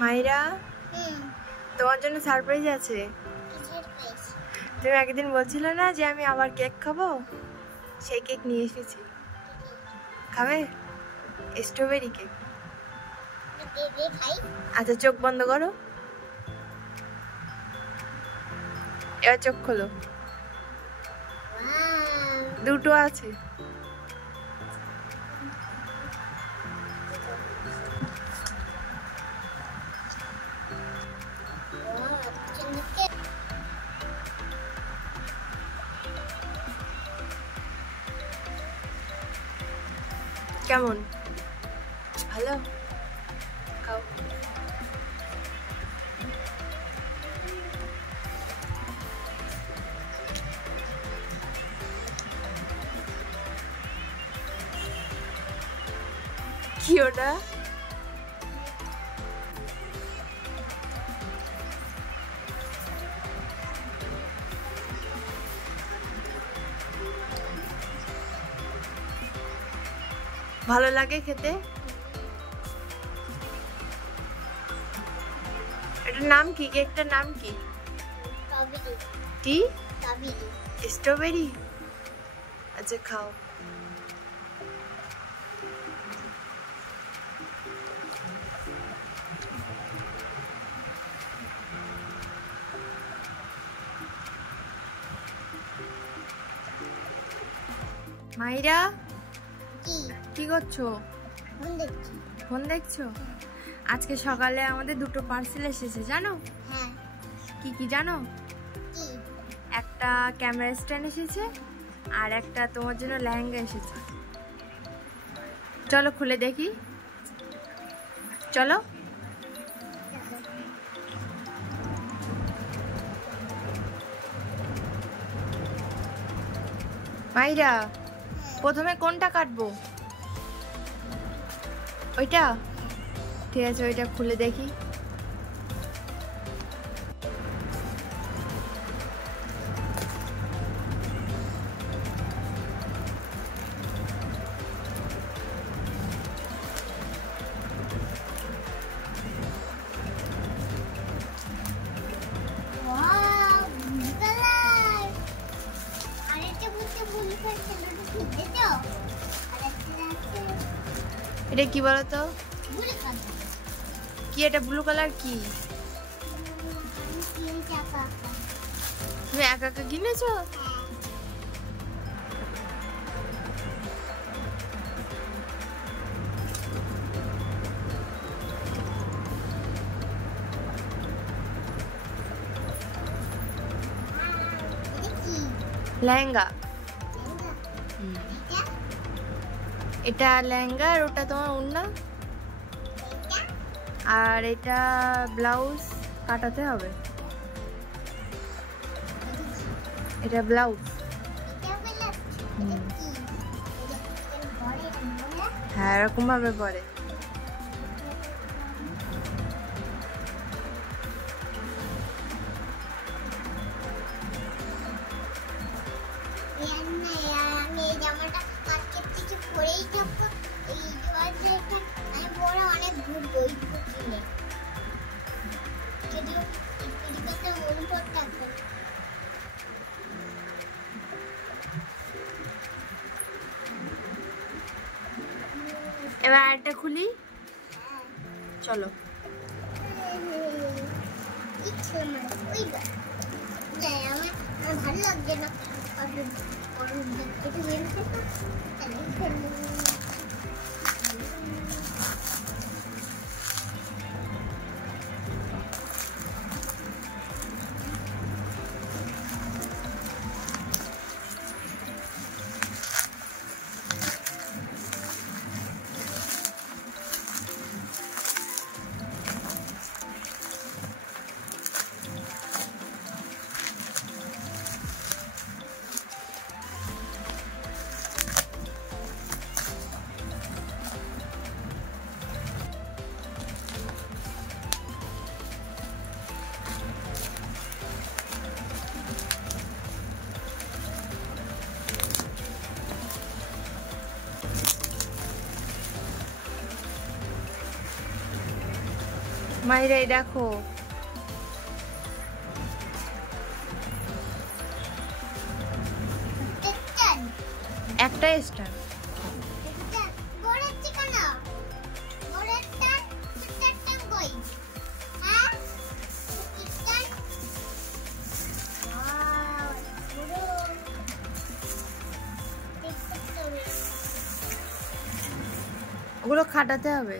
মাইরা তোমার জন্য সারপ্রাইজ আছে। তুমি একদিন বলছিলে না যে আমি আবার কেক খাবো, সেই কেক নিয়ে এসেছি। খাবে? Strawberry cake. আচ্ছা চোখ বন্ধ করো, এবার চোখ খোলো। দুটো আছে। কেমন? ভালো? খাও। কি ওটা? ভালো লাগে খেতে? এটার নাম কি? কেকটার নাম কি? কি? স্ট্রবেরি। আচ্ছা খাও। মাইরা কি করছো? ফোন দেখছো? আজকে সকালে আমাদের দুটো পার্সেল এসেছে জানো? কি কি জানো? একটা ক্যামেরা স্ট্যান্ড এসেছে আর একটা তোমার জন্য লেহেঙ্গা এসেছে। চলো খুলে দেখি, চলো। মাইরা প্রথমে কোনটা কাটবো? ওইটা? ঠিক আছে, ওইটা খুলে দেখি। এটা কি বলতো? কি এটা? ব্লু কালার কি? তুমি একা একা কিনেছো? লেহেঙ্গা। এটা লেহেঙ্গা আর ওটা তোমার ওড়না, আর এটা ব্লাউজ কাটাতে হবে। এটা ব্লাউজ। হ্যাঁ এরকম ভাবে পরে। এবার আরেকটা খুলি, চলো। ভালো লাগছে না। মাইরা এই দেখো একটা স্টার ওগুলো খাটাতে হবে।